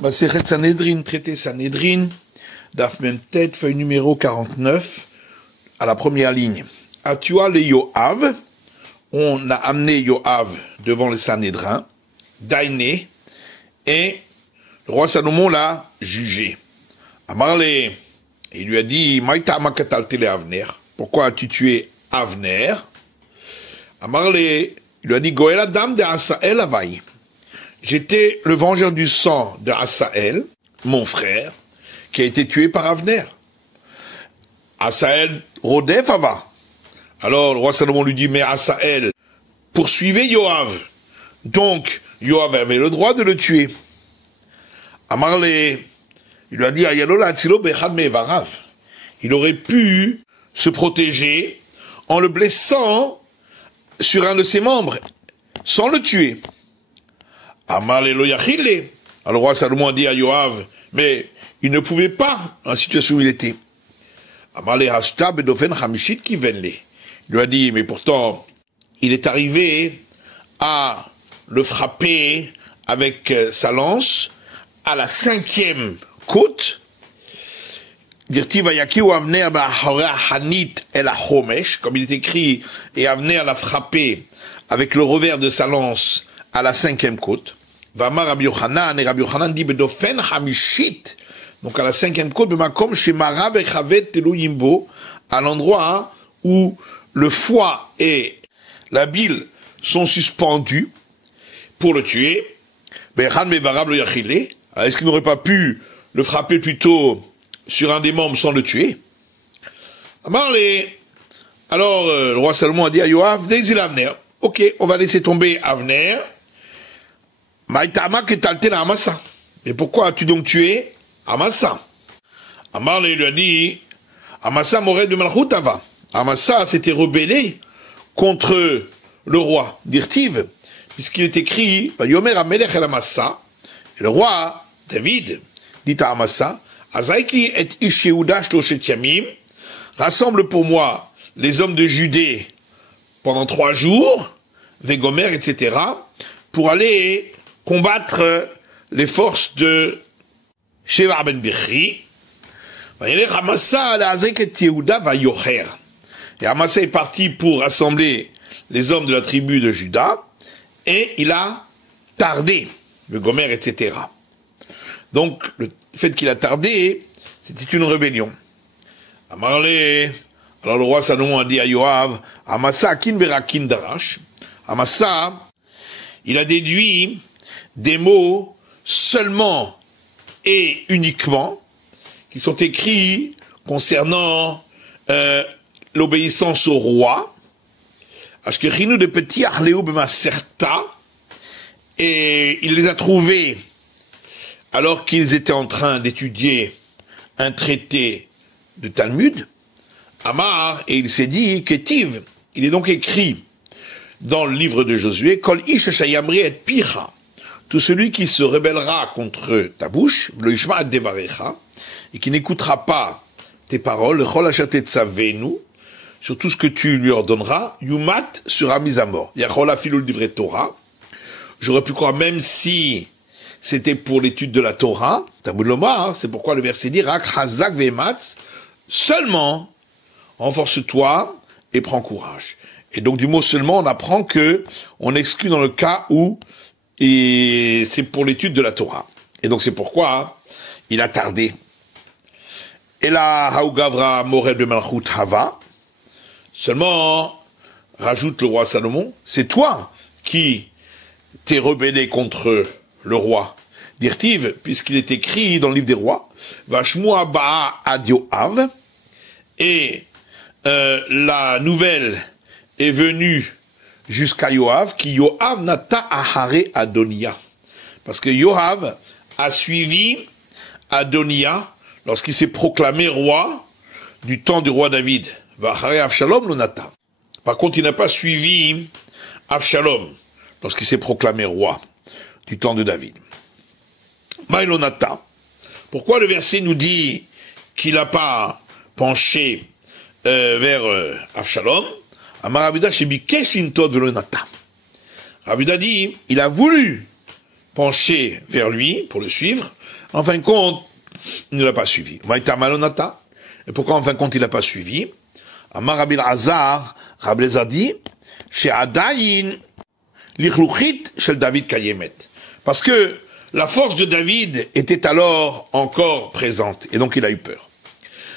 Masechet Sanhedrin, traité Sanhedrin, Daf Memtet, feuille numéro 49, à la première ligne. Atua le Yoav, on a amené Yoav devant le Sanhédrin, Dainé, et le roi Salomon l'a jugé. Amarle, il lui a dit, Maïta makataltele Avner, pourquoi as-tu tué Avner? Amarle, il lui a dit, Goel Adam de Asael Avaï. J'étais le vengeur du sang de Asael, mon frère, qui a été tué par Avner. Asael Rodef Ava. Alors le roi Salomon lui dit, mais Asael poursuivait Yoav. Donc Yoav avait le droit de le tuer. Amarle, il lui a dit, il aurait pu se protéger en le blessant sur un de ses membres, sans le tuer. Amarle lo yachile. Alors le roi Salomon a dit à Yoav, mais il ne pouvait pas, en situation où il était. Amarle hashta bedofen hamishit kivenle. Il lui a dit, mais pourtant, il est arrivé à le frapper avec sa lance à la 5e côte. Dirti vayaki ou Avner ba'achora hanit el achomesh, comme il est écrit, et Avner l'a frappé avec le revers de sa lance à la 5e côte. Vamar Rabbi Yochanan, et Rabbi Yochanan dit bedofen hamishit, donc à la 5e côte, bemakom shemara bechavet telu yimbo, à l'endroit où le foie et la bile sont suspendus pour le tuer. Est-ce qu'il n'aurait pas pu le frapper plutôt sur un des membres sans le tuer? Alors le roi Salomon a dit à Yoav, désil Avner, ok, on va laisser tomber Avner. Mais pourquoi as-tu donc tué Amasa? Amarle lui a dit, Amasa m'aurait de Malchut Ava. Amasa s'était rebellé contre le roi d'Irtiv, puisqu'il est écrit, Yomer Amelech el Amasa, et le roi David dit à Amasa, Azaiki et Ish Yehuda shloshet yamim, rassemble pour moi les hommes de Judée pendant 3 jours, Vegomer, etc., pour aller combattre les forces de Sheva ben Bichri. Et Amasa est parti pour rassembler les hommes de la tribu de Juda, et il a tardé, le Gomer, etc. Donc, le fait qu'il a tardé, c'était une rébellion. Amarle, alors le roi Salomon a dit à Yoav, Amasa kin berakin darash. Amasa, il a déduit des mots seulement et uniquement qui sont écrits concernant l'obéissance au roi. Ashkechinu de petits Arléou Bemaserta, et il les a trouvés alors qu'ils étaient en train d'étudier un traité de Talmud. Amar, et il s'est dit, Ketiv, il est donc écrit dans le livre de Josué, Kol ish shayamri et picha, tout celui qui se rebellera contre ta bouche, lo yishma ad devarecha, et qui n'écoutera pas tes paroles, chol achatet tzavenu, sur tout ce que tu lui ordonneras, yumat sera mis à mort. Yachol afilul divrei Torah. J'aurais pu croire, même si c'était pour l'étude de la Torah, Talmud Lomar, c'est pourquoi le verset dit, rak hazak ve'ematz, seulement renforce-toi et prends courage. Et donc du mot seulement, on apprend que on exclut dans le cas où c'est pour l'étude de la Torah. Et donc c'est pourquoi il a tardé. Et là, Haugavra Morel de Malchut Hava, seulement, rajoute le roi Salomon, c'est toi qui t'es rebellé contre le roi d'Irtiv, puisqu'il est écrit dans le livre des rois, Vashmua Ba'a ad Yoav, et la nouvelle est venue jusqu'à Yoav, qui Yoav nata ahare Adonia. Parce que Yoav a suivi Adonia lorsqu'il s'est proclamé roi du temps du roi David. Vahare Avshalom lo nata. Par contre, il n'a pas suivi Avshalom lorsqu'il s'est proclamé roi du temps de David. Maïlonata. Pourquoi le verset nous dit qu'il n'a pas penché vers Avshalom? Amar Ravuda shebi keshin tod velonata. Ravuda dit, il a voulu penché vers lui pour le suivre. En fin de compte, il ne l'a pas suivi. Et pourquoi en fin de compte il n'a pas suivi? Amar Rabbi Elazar, Rabbi Elazar dit, chez Adayin, l'Ichluchit shel David Kayemet. Parce que la force de David était alors encore présente, et donc il a eu peur.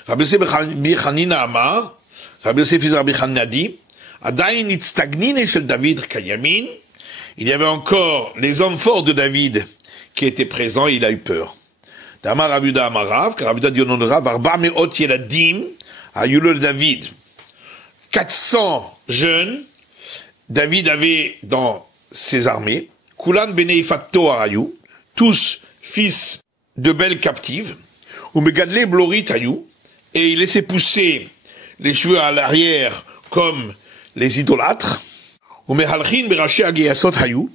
Rabbi Yosef Bichanina Amar, Rabbi Yosef fils Rabbi Chanina dit, Adayin itztagnine shel David Kayamin, il y avait encore les hommes forts de David qui étaient présents, et il a eu peur. Damar Rabbi Yehuda Amarav, car Rabbi Yehuda dit au nom de Rav, Arba meot yeladim, ayulol David. 400 jeunes, David avait dans ses armées, Kulan benei fatto arayu, tous fils de belles captives, ou megadle blorit ayou, et il laissait pousser les cheveux à l'arrière comme les idolâtres, ou mehalchin beraché ageyasot hayou,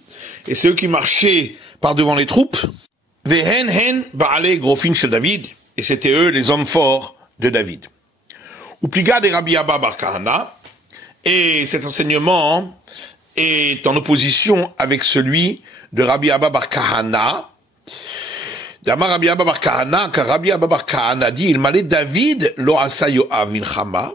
et c'est eux qui marchaient par devant les troupes, vehen hen baale grofin shel David, et c'était eux les hommes forts de David. Ou pliga de Rabbi Abba bar Kahana, et cet enseignement est en opposition avec celui de Rabbi Abba bar Kahana. D'Amar Rabbi Abba bar Kahana, car Rabbi Abba bar Kahana dit, il m'allait David lo asa Yoav milchama.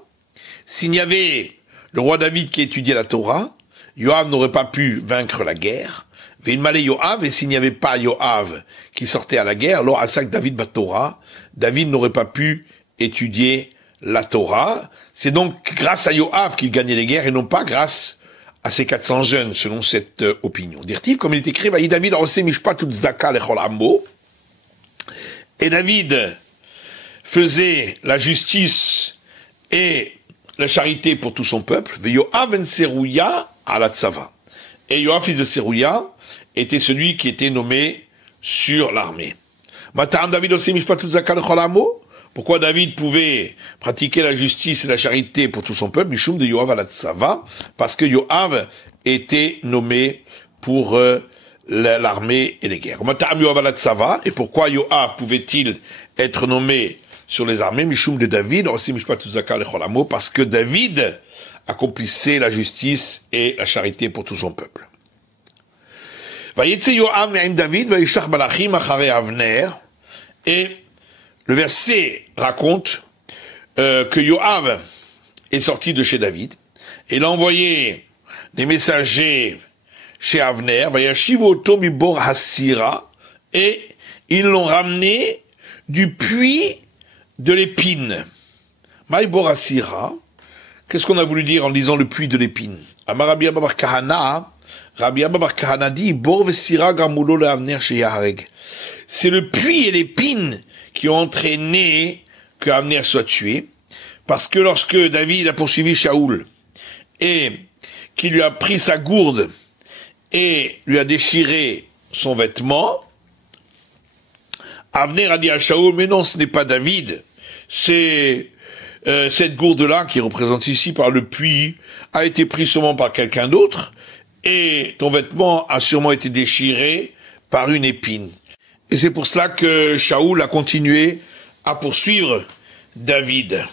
S'il y avait le roi David qui étudiait la Torah, Yoav n'aurait pas pu vaincre la guerre. Il m'allait Yoav, et s'il n'y avait pas Yoav qui sortait à la guerre, lo asa David bat Torah, David n'aurait pas pu étudier la Torah. C'est donc grâce à Yoav qu'il gagnait les guerres et non pas grâce à ces 400 jeunes, selon cette opinion. Dire-t-il, comme il est écrit, Vaï David osé mishpat tzedaka lechol amo, et David faisait la justice et la charité pour tout son peuple. Yoav ben Serouya à la tzava. Et Yoav, fils de Serouya, était celui qui était nommé sur l'armée. Matam David osé mishpat tzedaka lechol amo. Pourquoi David pouvait pratiquer la justice et la charité pour tout son peuple? Mishum de Yoav à la tzava, parce que Yoav était nommé pour l'armée et les guerres. Et pourquoi Yoav pouvait-il être nommé sur les armées? Mishum de David, parce que David accomplissait la justice et la charité pour tout son peuple. Et le verset raconte que Yoav est sorti de chez David et il a envoyé des messagers chez Avner, et ils l'ont ramené du puits de l'épine. Maïbor Hasira, qu'est-ce qu'on a voulu dire en disant le puits de l'épine? Amar Rabbi Abba bar Kahana, Rabbi Abba bar Kahana dit, Bor vesira gamulo le Avner chez Yahareg. C'est le puits et l'épine qui ont entraîné que Avner soit tué, parce que lorsque David a poursuivi Shaoul et qu'il lui a pris sa gourde et lui a déchiré son vêtement, Avner a dit à Shaoul, mais non, ce n'est pas David, c'est cette gourde-là qui est représentée ici par le puits, a été prise sûrement par quelqu'un d'autre, et ton vêtement a sûrement été déchiré par une épine. Et c'est pour cela que Shaoul a continué à poursuivre David.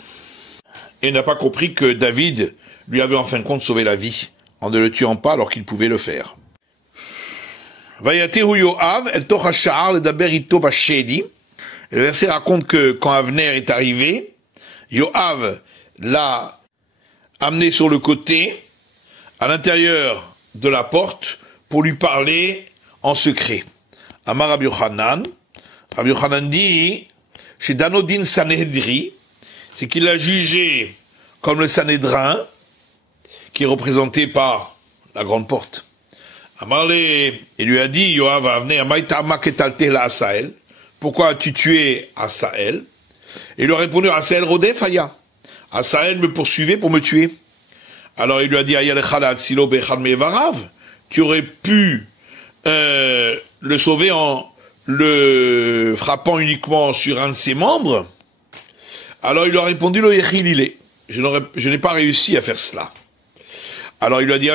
Et n'a pas compris que David lui avait en fin de compte sauvé la vie, en ne le tuant pas alors qu'il pouvait le faire. Le verset raconte que quand Avner est arrivé, Yoav l'a amené sur le côté, à l'intérieur de la porte, pour lui parler en secret. Amar Rabbi Yochanan dit, chez Danodin Sanhedri, c'est qu'il a jugé comme le Sanhédrin, qui est représenté par la grande porte. Amarle, il lui a dit, Yoav va venir, pourquoi as-tu tué Asaël? Et il lui a répondu, Asaël Rodef Aya. Asaël me poursuivait pour me tuer. Alors il lui a dit, tu aurais pu le sauver en le frappant uniquement sur un de ses membres. Alors il lui a répondu, je n'ai pas réussi à faire cela. Alors il lui a dit,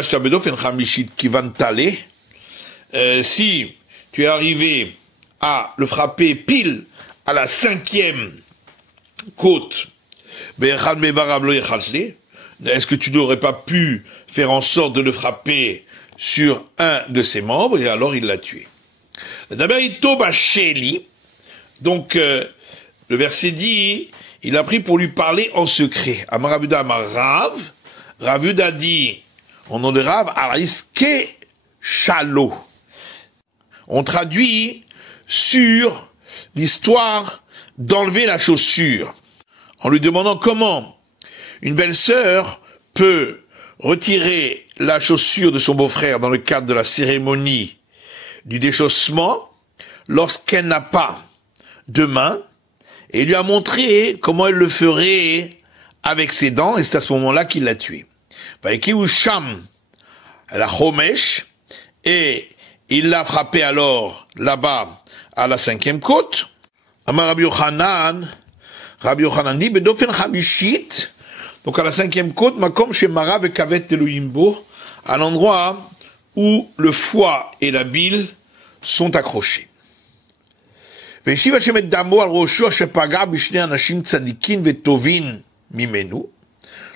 si tu es arrivé à le frapper pile à la 5e côte, est-ce que tu n'aurais pas pu faire en sorte de le frapper sur un de ses membres? Et alors il l'a tué. D'abord, Sheli. Donc, le verset dit, il a pris pour lui parler en secret. Amar Rav Yehuda Amar Rav. Rav Yehuda dit, au nom de Rav, Ariske Shalo. On traduit sur l'histoire d'enlever la chaussure, en lui demandant comment une belle-sœur peut retirer la chaussure de son beau-frère dans le cadre de la cérémonie du déchaussement lorsqu'elle n'a pas de main, et il lui a montré comment elle le ferait avec ses dents, et c'est à ce moment-là qu'il l'a tué. Sham, la Chomesh, et il l'a frappé alors là-bas à la 5e côte. Amar Rabbi Yochanan dit, Bedofen Chamishit, donc à la 5e côte, Makom Shemara Vekavet Elohimbo, à l'endroit où le foie et la bile sont accrochés. Le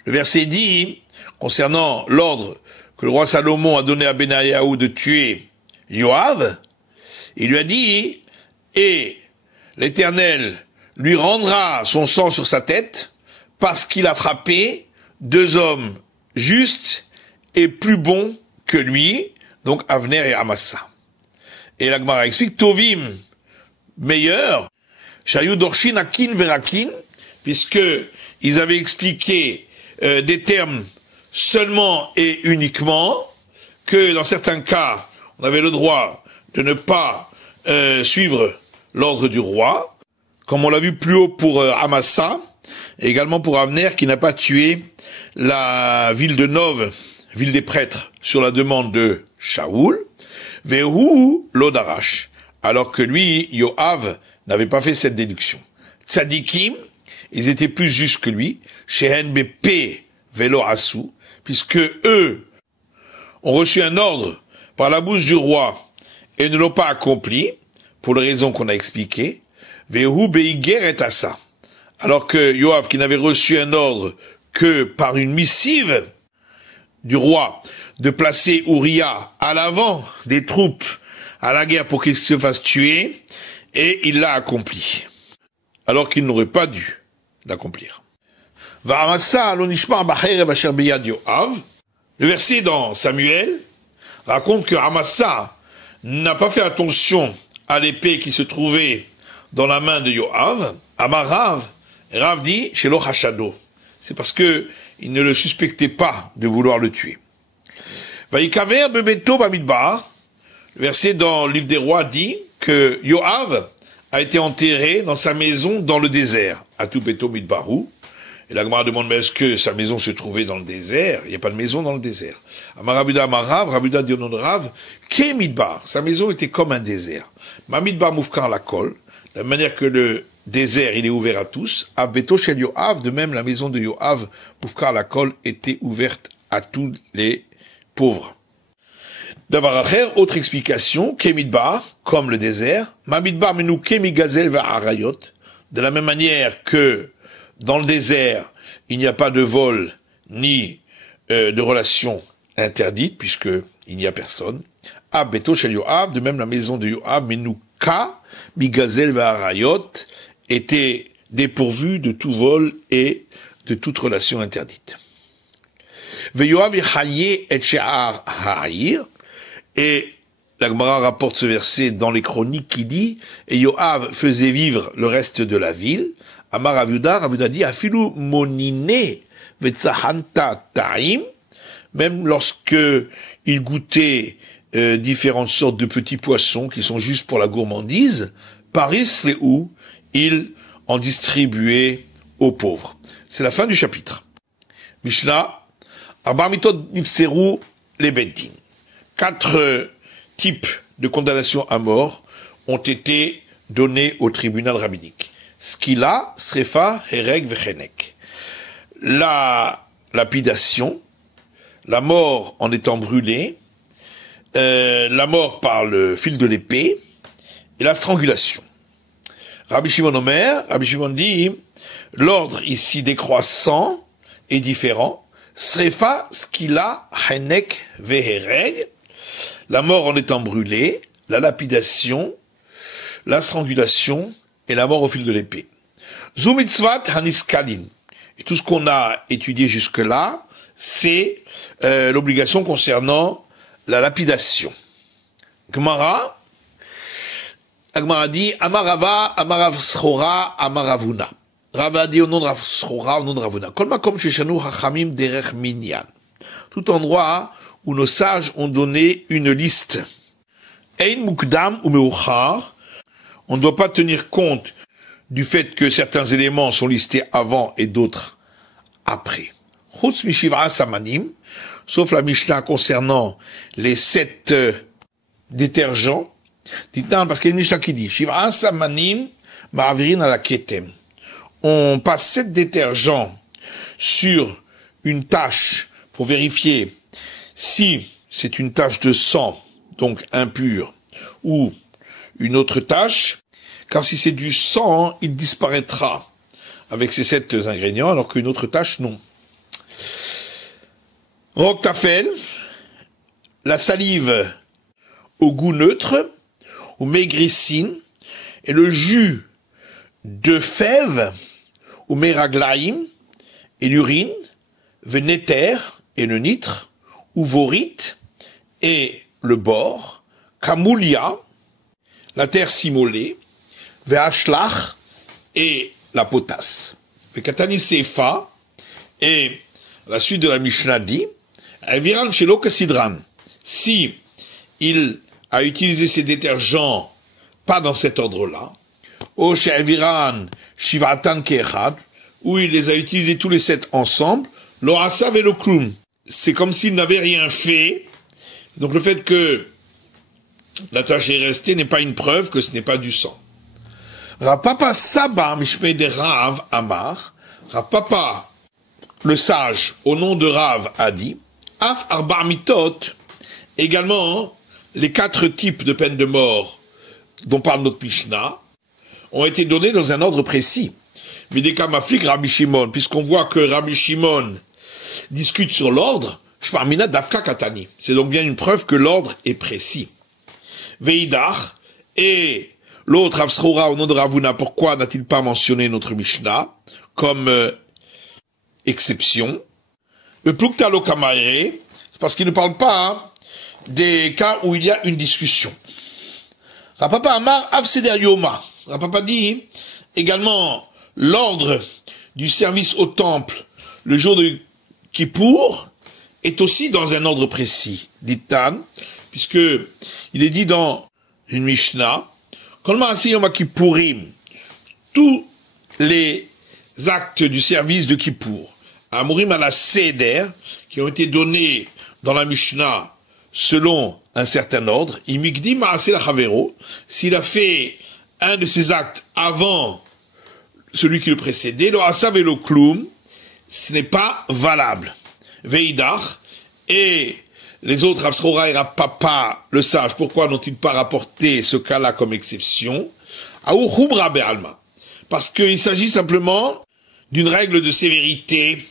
verset dit, concernant l'ordre que le roi Salomon a donné à Benayahu de tuer Yoav, il lui a dit, et l'Éternel lui rendra son sang sur sa tête, parce qu'il a frappé 2 hommes justes et plus bons que lui, donc Avner et Amasa. Et la Gemara explique, Tovim, meilleur, Shayu Dorshin Akin Verakin, puisque ils avaient expliqué des termes seulement et uniquement, que dans certains cas, on avait le droit de ne pas suivre l'ordre du roi, comme on l'a vu plus haut pour Amasa, et également pour Avner qui n'a pas tué la ville de Nov, ville des prêtres, sur la demande de Shaoul, Vehu Lodarash, alors que lui, Yoav, n'avait pas fait cette déduction. Tzadikim, ils étaient plus justes que lui, Shehen Bepe Velo Asu, puisque eux ont reçu un ordre par la bouche du roi et ne l'ont pas accompli, pour les raisons qu'on a expliquées, Vehu Beiger et Asa. Alors que Yoav, qui n'avait reçu un ordre que par une missive du roi de placer Uriah à l'avant des troupes à la guerre pour qu'il se fasse tuer, et il l'a accompli, alors qu'il n'aurait pas dû l'accomplir. Le verset dans Samuel raconte que Amasa n'a pas fait attention à l'épée qui se trouvait dans la main de Yoav. Amar Rav dit, Shelo Hashado. C'est parce que il ne le suspectait pas de vouloir le tuer. Vaïkaver bebeto bamidbar. Le verset dans le livre des rois dit que Yoav a été enterré dans sa maison dans le désert, à Tubeto Midbarou. Et la Gemara demande, mais est-ce que sa maison se trouvait dans le désert? Il n'y a pas de maison dans le désert. Amar Rav Amarav, Rav dit au nom de Rav, Ke Midbar, sa maison était comme un désert. Ma Midbar Moufkar la Kol, de la manière que le désert, il est ouvert à tous. À Beto Shel Yoav, de même, la maison de Yoav, Moufkar la Kol, était ouverte à tous les pauvres. Davaracher, autre explication, Kemidbar, comme le désert, Mamidbar menou Kemigazel va Arayot, de la même manière que dans le désert, il n'y a pas de vol ni de relations interdites, puisque il n'y a personne. À Beto Shel Yoav, de même la maison de Yoav, menou Ka, Migazel va Arayot, était dépourvue de tout vol et de toute relation interdite. Ve Yoav Yechaye et She'ar Ha'ir, et la Gemara rapporte ce verset dans les chroniques qui dit, et Yoav faisait vivre le reste de la ville. Amar Rav Yehuda dit, Afilu monine vetzahanta ta'im, même lorsque il goûtait différentes sortes de petits poissons qui sont juste pour la gourmandise, Paris les où il en distribuait aux pauvres. C'est la fin du chapitre. Mishnah, Arba mitot nifseru les beddin. 4 types de condamnation à mort ont été donnés au tribunal rabbinique. Skila, Srefa, Hereg, Vechenek. La lapidation, la mort en étant brûlée, la mort par le fil de l'épée, et la strangulation. Rabbi Shimon Omer, Rabbi Shimon dit, l'ordre ici décroissant est différent. Srefa, Skila, Henek, Vehereg. La mort en étant brûlée, la lapidation, la strangulation et la mort au fil de l'épée. Zu mitzvat haniskalin. Et tout ce qu'on a étudié jusque-là, c'est l'obligation concernant la lapidation. Gemara dit Amarava, Amarav Srora, Amaravuna. Rava dit au nom de Rav Srora, au nom de Ravuna. Kol makom sheshanu hachamim derech minyan. Tout endroit où nos sages ont donné une liste. Ein mukdam ou meuchar. On ne doit pas tenir compte du fait que certains éléments sont listés avant et d'autres après. Chutz mishiv'a samanim, sauf la Mishnah concernant les 7 détergents. Dites-nous, parce qu'il y a une Mishnah qui dit Shiv'a samanim ma'avirin ala ketem. On passe 7 détergents sur une tâche pour vérifier si c'est une tache de sang, donc impure, ou une autre tâche, car si c'est du sang, il disparaîtra avec ces 7 ingrédients, alors qu'une autre tâche, non. Roktafel, la salive au goût neutre, ou maigrissine, et le jus de fève, ou meraglaïm, et l'urine, vénéter, et le nitre, ou vorite, et le bore, kamoulia, la terre simolée, ve'ashlach, et la potasse. Ve'katani sefa, et la suite de la Mishnah dit, Aviran shelo kasidran. Si il a utilisé ces détergents pas dans cet ordre-là, ou chez Aviran shivatan keechad, où il les a utilisés tous les 7 ensemble, lo asav et lo klum. C'est comme s'il n'avait rien fait. Donc le fait que la tâche est restée n'est pas une preuve que ce n'est pas du sang. Rapapa Saba Mishmei de Rav Amar, Rapapa, le sage, au nom de Rav, a dit, Af Arba Mitot, également, les 4 types de peine de mort dont parle notre Mishnah, ont été donnés dans un ordre précis. Mais des cas m'affliquent Rabbi Shimon, puisqu'on voit que Rabbi Shimon discute sur l'ordre, Shparmina Dafka Katani. C'est donc bien une preuve que l'ordre est précis. Veidach, et l'autre Avsroura au nom de Ravuna, pourquoi n'a-t-il pas mentionné notre Mishnah comme exception? Le Pluktalo Kamaere, c'est parce qu'il ne parle pas des cas où il y a une discussion. Rapapa Amar Avseder Yoma. Rapapa dit également l'ordre du service au temple le jour de Kippour est aussi dans un ordre précis, dit Tan, puisque il est dit dans une Mishnah, tous les actes du service de Kippour, Amurim à la Seder, qui ont été donnés dans la Mishnah selon un certain ordre, Imikdi Maaseh la Havero, s'il a fait un de ces actes avant celui qui le précédait, le Asav et le Klum, ce n'est pas valable. Veidach, et les autres, Avsrora et Rapapa, le sage, pourquoi n'ont-ils pas rapporté ce cas-là comme exception? Aou Khubra Be'alma. Parce qu'il s'agit simplement d'une règle de sévérité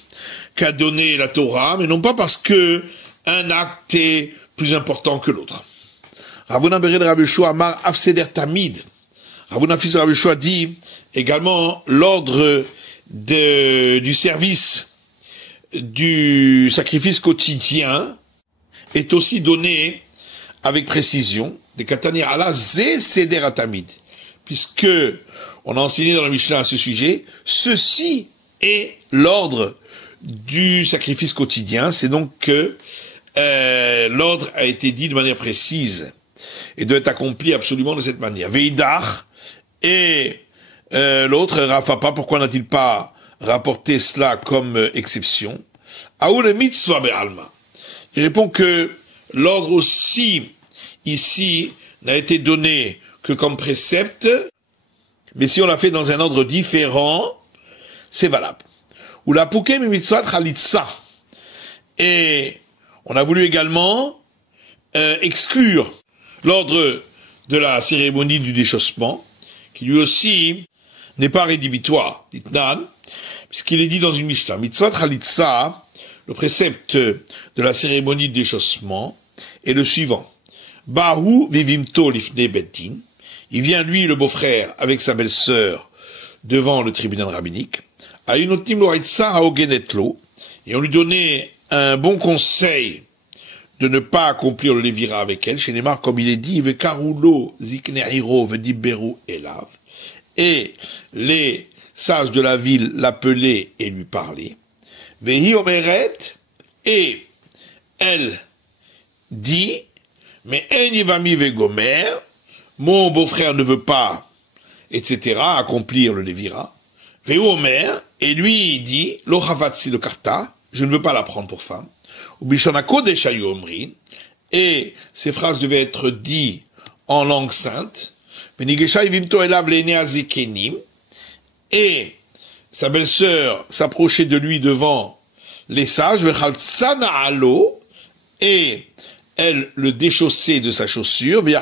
qu'a donnée la Torah, mais non pas parce que un acte est plus important que l'autre. Ravuna Bered Rabbi Yoshua Amar Afseder Tamid. Ravuna fils de Rabbi Yoshua dit également l'ordre du service du sacrifice quotidien est aussi donné avec précision, des Katani ala Ze Seder Atamid, puisque on a enseigné dans la Mishnah à ce sujet, ceci est l'ordre du sacrifice quotidien, c'est donc que l'ordre a été dit de manière précise et doit être accompli absolument de cette manière. Veidach, et l'autre, Rafapa, pourquoi n'a-t-il pas rapporté cela comme exception? Aoul mitzvah be'alma. Il répond que l'ordre aussi, ici, n'a été donné que comme précepte, mais si on l'a fait dans un ordre différent, c'est valable. Ou la poukem mitzvah chalitza. Et on a voulu également exclure l'ordre de la cérémonie du déchaussement, qui lui aussi n'est pas rédhibitoire, dit Nan, puisqu'il est dit dans une Mishnah, mitzvah chalitza, le précepte de la cérémonie de déchaussement est le suivant. Bahu vivimto lifne beddin. Il vient, lui, le beau-frère, avec sa belle-sœur, devant le tribunal rabbinique. Ayunotim loritsa haogenetlo. Et on lui donnait un bon conseil de ne pas accomplir le lévira avec elle. Chez Neymar, comme il est dit, vekarulo zikneriro vediberu elav. Et les sages de la ville l'appelaient et lui parlaient. Vehi omeret. Et elle dit, mais enivami vegomer, mon beau-frère ne veut pas, etc., accomplir le lévira. Vehu omer, et lui il dit, lo chavatsi le karta, je ne veux pas la prendre pour femme. Et ces phrases devaient être dites en langue sainte. Et sa belle-sœur s'approchait de lui devant les sages, et elle le déchaussait de sa chaussure, et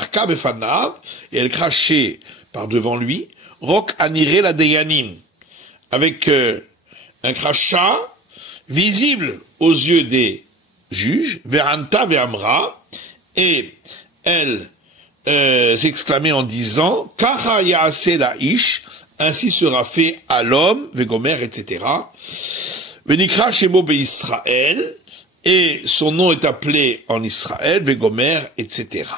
elle crachait par devant lui, Rok anire la deyanim, avec un crachat visible aux yeux des juge, Veranta Ve'amra, et elle s'exclamait en disant, Kacha Yaase la Ish, ainsi sera fait à l'homme, Vegomer, etc. Venikra Shemo Be'Israël, et son nom est appelé en Israël, Vegomer, etc.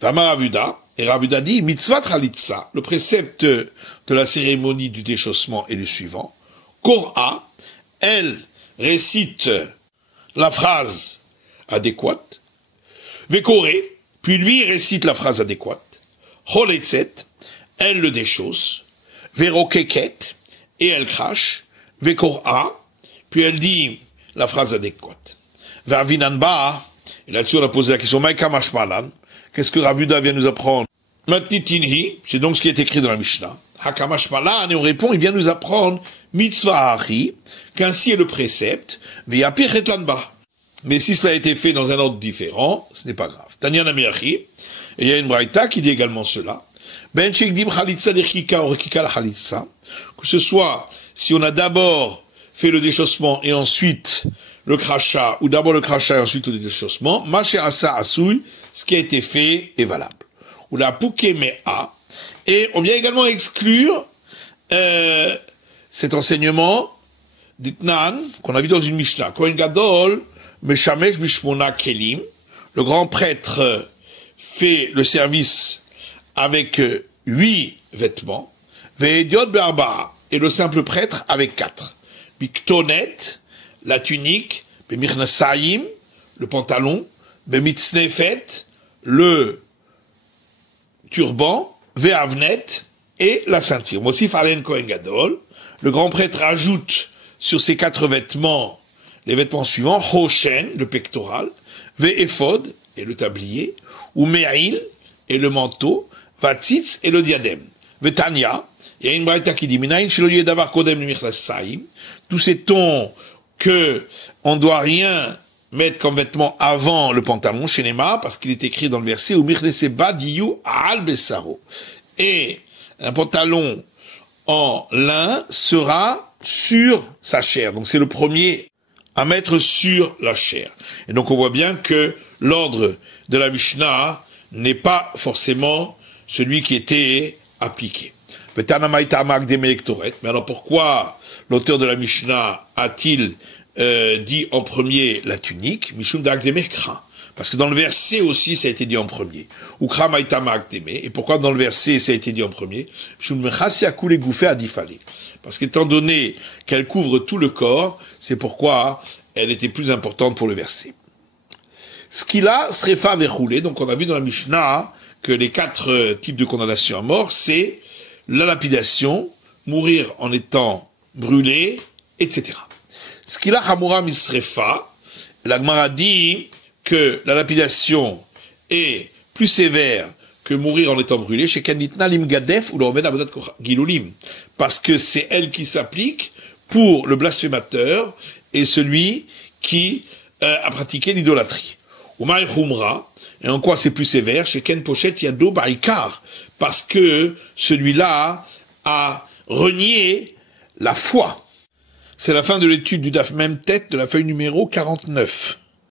Vama Ravuda, et Ravuda dit, Mitzvah Chalitza, le précepte de la cérémonie du déchaussement est le suivant, Kor'a, elle récite la phrase adéquate, Vekoré, puis lui récite la phrase adéquate, Choletzet, elle le déchausse, Verokeket, et elle crache, Vekora, puis elle dit la phrase adéquate. Vervinanba, et là-dessus on a posé la question, Maïka Mashmalan, qu'est-ce que Ravuda vient nous apprendre? Matnitinhi, c'est donc ce qui est écrit dans la Mishnah. Hakamashmalan, et on répond, il vient nous apprendre Mitzvah Hari, qu'ainsi est le précepte, mais si cela a été fait dans un ordre différent, ce n'est pas grave. Tanya Namiachi, et il y a une braïta qui dit également cela. Ben shekdim chalitza derkika ou rekika la chalitza, que ce soit si on a d'abord fait le déchaussement et ensuite le crachat, ou d'abord le crachat et ensuite le déchaussement, maché asa asouy, ce qui a été fait est valable. Ou la pouké mea, et on vient également exclure cet enseignement d'Itnan, qu'on a vu dans une Mishnah. Kohen Gadol, Meshamesh Bishmona Kelim, le grand prêtre fait le service avec 8 vêtements, Ve'ediot Be'arba'a, et le simple prêtre avec 4. Biktonet, la tunique, Be'mirnasayim, le pantalon, Be'mitznefet, le turban, Ve'avnet, et la ceinture. Mosif Alen Kohen Gadol, le grand prêtre ajoute sur ces 4 vêtements les vêtements suivants, Hoshen, le pectoral, Ve'ephod, et le tablier, ou Me'il, et le manteau, Vatzitz, et le diadème. Vetania, il y a une braïta qui dit, Minayin shiloye davar kodem l'michlassaim, d'où sait-on que on doit rien mettre comme vêtement avant le pantalon, chez Nema, parce qu'il est écrit dans le verset, ou mirneseba diyu al besaro. Et un pantalon en lin sera sur sa chair. Donc c'est le premier à mettre sur la chair. Et donc on voit bien que l'ordre de la Mishnah n'est pas forcément celui qui était appliqué. Mais alors pourquoi l'auteur de la Mishnah a-t-il dit en premier la tunique? Parce que dans le verset aussi ça a été dit en premier. Et pourquoi dans le verset ça a été dit en premier? Parce qu'étant donné qu'elle couvre tout le corps, c'est pourquoi elle était plus importante pour le verset. Ce qu'il a, srefa verroulé, donc on a vu dans la Mishnah que les 4 types de condamnation à mort, c'est la lapidation, mourir en étant brûlé, etc. Ce qu'il a, hamura misrefa, la Gemara dit que la lapidation est plus sévère que mourir en étant brûlé, chez Kanitna Limgadef ou l'Orben Abodat Gilulim, parce que c'est elle qui s'applique pour le blasphémateur et celui qui a pratiqué l'idolâtrie. Umaï Khumra, et en quoi c'est plus sévère, chez Ken Pochet Yado Baïkar, parce que celui-là a renié la foi. C'est la fin de l'étude du DAF même tête de la feuille numéro 49.